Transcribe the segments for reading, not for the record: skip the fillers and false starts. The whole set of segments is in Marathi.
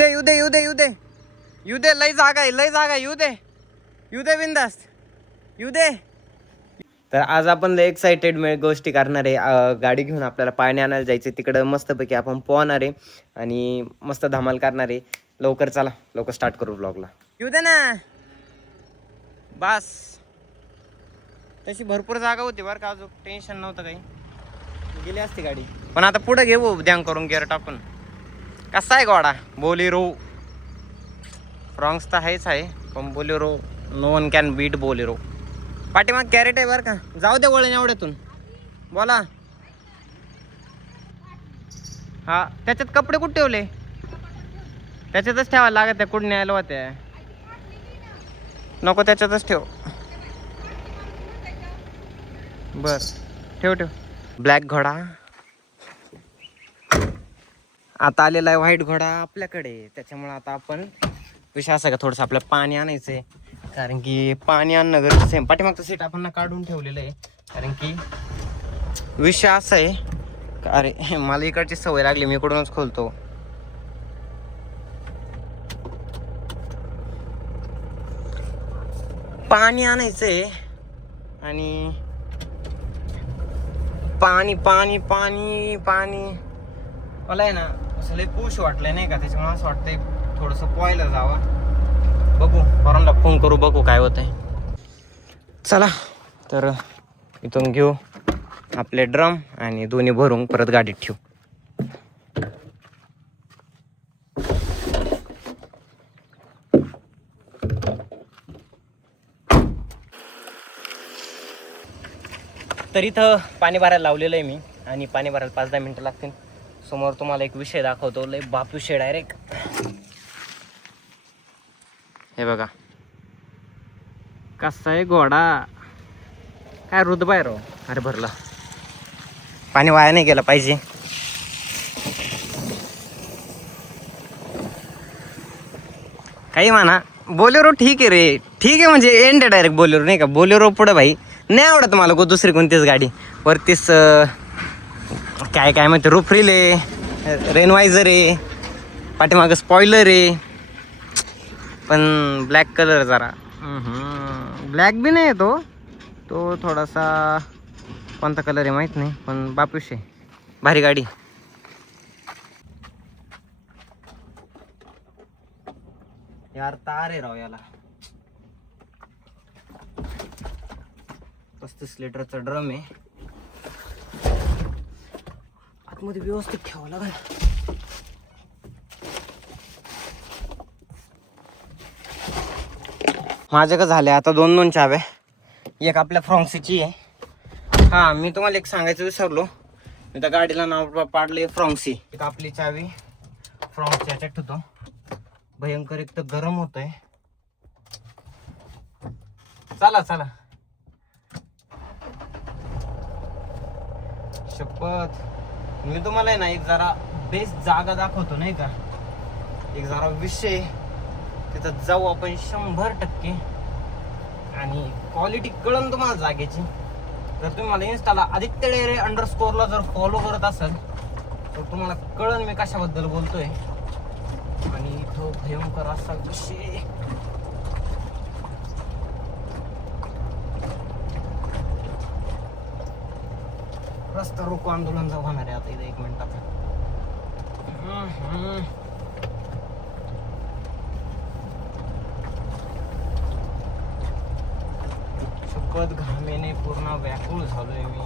येऊ दे लय जागा आहे येऊ दे बिंदास्त येऊ दे. तर आज आपण लय एक्साइटेड गोष्टी करणार आहे. गाडी घेऊन आपल्याला पाणी आणायला जायचं तिकडं, मस्तपैकी आपण पोहणार आहे आणि मस्त धमाल करणार आहे. लवकर चला, लवकर स्टार्ट करू ब्लॉगला. येऊ दे ना बस. तशी भरपूर जागा होती बरं का, अजून टेन्शन नव्हतं काही, गेली असती गाडी. पण आता पुढे घेऊ ध्यान करून गेअर टाकून. कसा आहे घोडा? बोलेरो. फ्रॉंक्स तर आहेच आहे, पण Bolero no one can beat Bolero. पाठीमाग कॅरेट आहे बरं का, जाऊ दे वळण एवढ्यातून. बोला. हा त्याच्यात कपडे कुठे ठेवले? त्याच्यातच ठेवायला लागत आहे, कुठे न्यायला होत्या. नको त्याच्यातच ठेव. बर ठेव. ब्लॅक घोडा आता आलेला आहे, व्हाईट घोडा आपल्याकडे. त्याच्यामुळे आता आपण विषय असा का थोडंसं आपल्याला पाणी आणायचंय, कारण की पाणी आणणं गरजेचं आहे. पाठीमागचं सीट आपण काढून ठेवलेलं आहे, कारण की विषय असा आहे. अरे मला इकडची सवय लागली, मी इकडूनच खोलतो. पाणी आणायचंय आणि पाणी पाणी पाणी पाणी मला आहे ना असं लय पूश वाटलंय नाही का, त्याच्यामुळे असं वाटतंय थोडंसं पोहायला जावं. बघू पोरांना फोन करू, बघू काय होतंय. चला तर इथून घेऊ आपले ड्रम आणि दोन्ही भरून परत गाडीत ठेवू. तर इथं पाणी भरायला लावलेलं आहे मी, आणि पाणी भरायला 5-10 मिनटं लागतील. समोर तुम्हाला एक विषय दाखवतो, लय बाप विषय डायरेक्ट. हे बघा कसा आहे घोडा, काय रुतबा आहे रो. अरे भरला पाणी, वाया नाही गेलं पाहिजे. काही म्हणा, बोलेरो ठीक आहे रे, ठीक आहे म्हणजे एंड डायरेक्ट बोलेरो नाही का. बोलेरो पुढे भाई नाही आवडत मला दुसरी कोणतीच गाडी. वरतीच काय म्हणते, रूफ रिल आहे, रेनवायझर आहे, पाठीमागं स्पॉइलर आहे. पण ब्लॅक कलर जरा ब्लॅक बी नाही आहे तो थोडासा कोणता कलर आहे माहीत नाही, पण बापूश आहे. भारी गाडी. यार तार आहे राव याला. 35 लिटरचा ड्रम आहे, आतमध्ये व्यवस्थित ठेवावं लागेल. माझ्या का झाल्या आता 2 चाव्या. एक आपल्या फ्रॉन्क्सीची आहे. हा मी तुम्हाला एक सांगायचं विसरलो, मी त्या गाडीला नाव पाडले फ्रॉन्क्सी. एक आपली चावी फ्रॉन्क्स याच्यात ठेवतो. भयंकर एक तर गरम होत आहे. चला शपथ. मी तुम्हाला आहे ना एक जरा बेस्ट जागा दाखवतो नाही का, एक जरा विषय. तिथं जाऊ आपण 100%, आणि क्वालिटी कळन तुम्हाला जागेची. जर तुम्ही मला इन्स्टाला आदित्य डेरे _ला जर फॉलो करत असाल तर तुम्हाला कळन मी कशाबद्दल बोलतोय. आणि तो भयंकर असा विषय. रस्ता रोको आंदोलन जाऊ होणार आहे आता इथे 1 मिनिटात. शपथ घामेने पूर्ण व्याकुळ झालोय मी.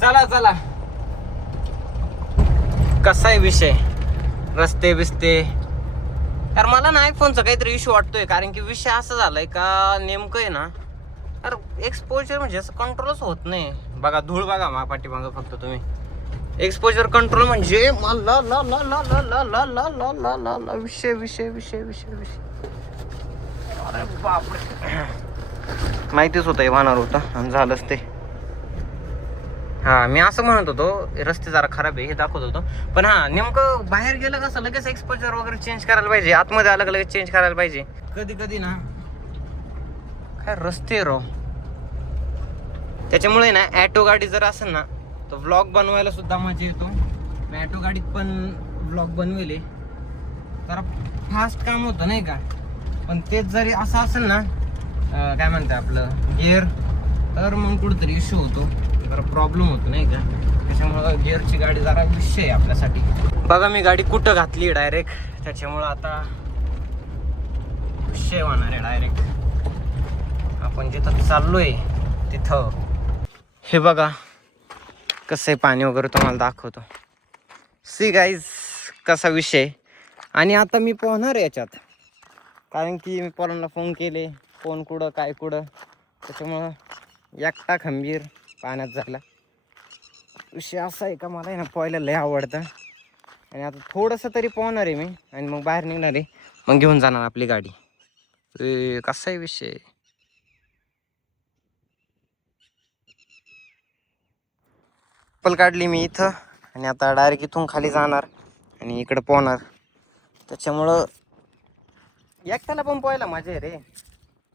चला कसा आहे विषय, रस्ते बिस्ते. यार मला ना आयफोनचा काहीतरी इश्यू वाटतोय, कारण की विषय असा झालाय का नेमकं आहे ना, तर एक्सपोजर म्हणजे असं कंट्रोलच होत नाही. बघा धूळ बघा मा पाठीमागं फक्त तुम्ही. एक्सपोजर कंट्रोल म्हणजे मला विषय. अरे बापरे, माहितीच होतं हे वाहणार होता आणि झालंच ते. हा मी असं म्हणत होतो रस्ते जरा खराब आहे हे दाखवत होतो, पण हा नेमकं बाहेर गेलं कसं लगेच एक्सपोजर वगैरे चेंज करायला पाहिजे, आतमध्ये आलं लगेच चेंज करायला पाहिजे. कधी ना काय रस्ते राव. त्याच्यामुळे ना ॲटो गाडी जर असेल ना तर व्लॉग बनवायला सुद्धा मजा येतो. मी ऑटो गाडीत पण ब्लॉग बनवले, जरा फास्ट काम होतं नाही का. पण तेच जरी असं असेल ना, काय म्हणते आपलं गिअर, तर मग कुठेतरी इश्यू होतो, जरा प्रॉब्लेम होतो नाही का. त्याच्यामुळं गिअरची गाडी जरा विषय आहे आपल्यासाठी. बघा मी गाडी कुठं घातली डायरेक्ट, त्याच्यामुळं आता विषय होणार आहे डायरेक्ट. आपण जिथं चाललोय तिथं हे बघा कसं आहे पाणी वगैरे तुम्हाला दाखवतो. सी गाईज कसा विषय. आणि आता मी पोहणार आहे याच्यात, कारण की मी पोरांना फोन केले, फोन कुठं काय कुठं, त्याच्यामुळं एकटा खंबीर पाण्यात झाला. विषय असा आहे का, मला आहे ना पोहायला लय आवडतं. आणि आता थोडंसं तरी पोहणार आहे मी, आणि मग बाहेर निघणार आहे, मग घेऊन जाणार आपली गाडी. कसा आहे विषय. चप्पल काढली मी इथं, आणि आता डायरेक्ट इथून खाली जाणार आणि इकडं पोहणार. त्याच्यामुळं एकट्याला पण पोहायला मजा आहे रे,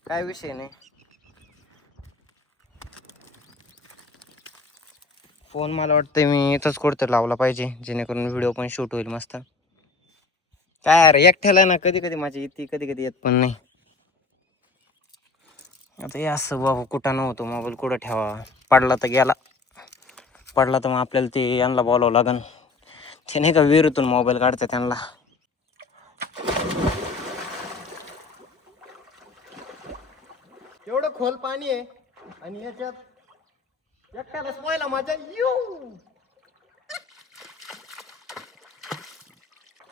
काय विषय नाही. फोन मला वाटतं मी इथंच कुठतरी लावला पाहिजे, जेणेकरून व्हिडिओ पण शूट होईल मस्त. काय अरे एकट्याला ना कधी कधी माझी येते, कधी कधी येत पण नाही. आता हे असं बाबा कुठं नव्हतं, मोबाईल कुठं ठेवा, पडला तर गेला, पडला तर मग आपल्याला ते यांना बोलावं लागन. ते नाही का विहिरीतून मोबाईल काढते त्यांना. एवढं खोल पाणी आहे आणि याच्यात एकट्याला पोहायला मजा येऊ.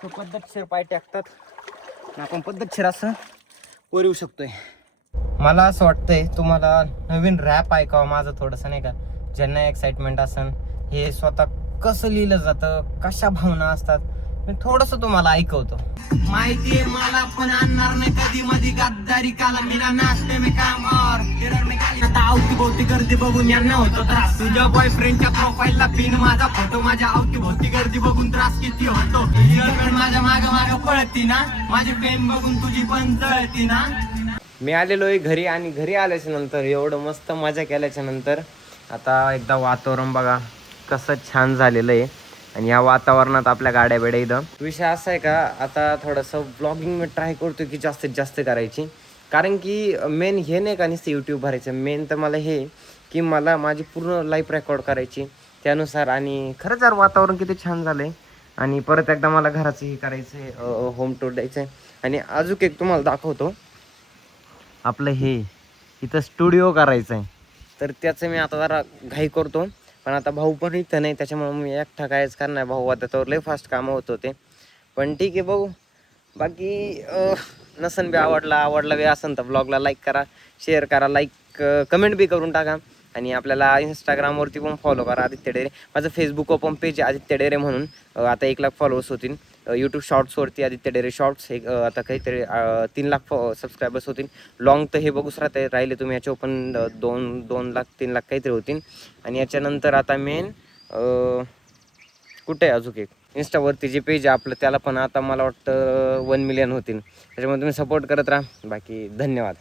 तो पद्धतशीर पाय टाकतात, आपण पद्धतशीर असं वर येऊ शकतोय. मला असं वाटतंय तुम्हाला नवीन रॅप ऐकावं माझं थोडंसं नाही का. ज्यांना एक्साइटमेंट असन, हे स्वतः कसं लिहिलं जातं, कशा भावना असतात, मी थोडंसं तुम्हाला ऐकवतो. माहितीये मला पण आणणार नाही कधी मध्ये गद्दारी, काला मिला नाचते मी काम और आता आवती भोवती गर्दी बघून यांना होतो त्रास. तुझ्या बॉयफ्रेंडच्या प्रोफाईलला पिन माझा फोटो, माझ्या आवती भोवती गर्दी बघून त्रास किती होतो. गर्लफ्रेंड माझ्या माग माग पळती ना, माझी पेन बघून तुझी पण जळती ना. मी आलेलो आहे घरी, आणि घरी आल्याच्या नंतर एवढं मस्त मजा केल्याच्या नंतर आता एकदा वातावरण बघा कसं छान झालेलं आहे. आणि या वातावरणात आपल्या गाड्या बेड्या इथं. विषय असा आहे का, आता थोडंसं ब्लॉगिंग मी ट्राय करतो की जास्तीत जास्त करायची, कारण की मेन हे नाही का नुसतं यूट्यूब भरायचं, मेन तर मला हे की मला माझी पूर्ण लाईफ रेकॉर्ड करायची त्यानुसार. आणि खरंच यार वातावरण किती छान झालं आहे. आणि परत एकदा मला घराचं हे करायचं आहे, होम टूर द्यायचं आहे. आणि अजून एक तुम्हाला दाखवतो, आपलं हे इथं स्टुडिओ करायचं आहे, तर त्याचं मी आता जरा घाई करतो. पण आता भाऊ पण इथं नाही, त्याच्यामुळे मी एकटा कायच करणार. भाऊ आता तर लय फास्ट कामं होत होते, पण ठीक आहे बघू. बाकी नसन बी आवडला बी असन तर ब्लॉगला लाईक करा, शेअर करा, कमेंट बी करून टाका. आणि आपल्याला इंस्टाग्रामवरती पण फॉलो करा, आदित्य डेरे. माझं फेसबुकवर पण पेज आहे आदित्य डेरे म्हणून, आता 1 लाख फॉलोअर्स होतील. यूट्यूब शॉर्ट्सवरती आदित्य डेरे शॉर्ट्स आता काहीतरी 3 लाख सबस्क्रायबर्स होतील. लॉंग तर हे बघूच राहिले तुम्ही, याच्यावर पण 2 लाख 3 लाख काहीतरी होतील. आणि याच्यानंतर आता मेन कुठे आहे अजून एक इंस्टावरती जे पेज आहे आपलं, त्याला पण आता मला वाटतं 1 मिलियन होतील. त्याच्यामुळे तुम्ही सपोर्ट करत राहा. बाकी धन्यवाद.